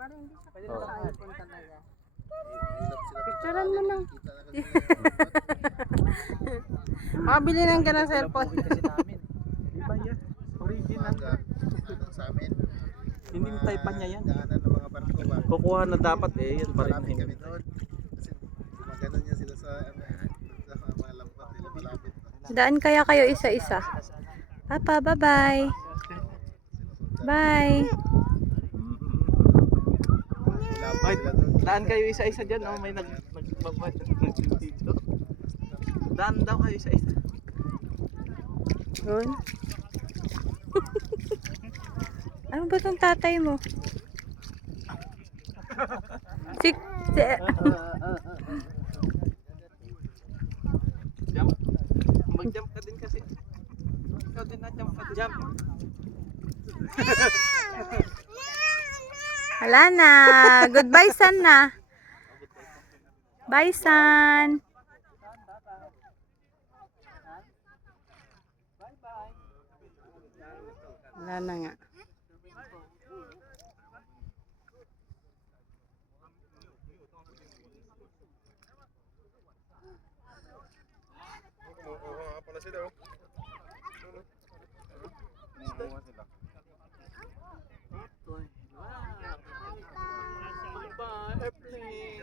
Oh. Picturean mo na. Makabili ng ganang cellphone. Iba yan. Original. Sa amin. Hindi na taypan niya yan. Daanan ng mga barko ba? Kukuha na dapat eh. Yan pa rin. Malapit kami doon. Kasi gumagano niya sila sa mga lambat nila malapit. Daan kaya kayo isa-isa. Papa, bye-bye. Bye. Ay, daan kayo isa-isa dyan. Oh, may nagbabad dito. Daan daw kayo isa-isa. Yun. Ano ba itong tatay mo? Si... Jump. Mag-jump ka din kasi. Ikaw din na-jump ka. Jump. Wala na. Goodbye, son na. Bye, son. Wala na nga. Pala sila oh. Airplane.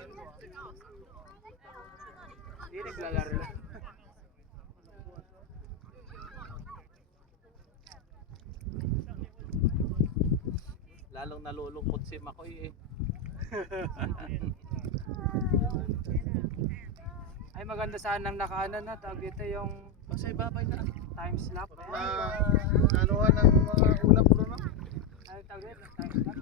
Hindi naglalaro lang. Lalong nalulungkot si Makoy eh. Ay maganda sanang nakaano na tawag dito yung Basta ibabay na. time slap. Nanuhan ng mga ulap bro no? Ay tawag dito time slap.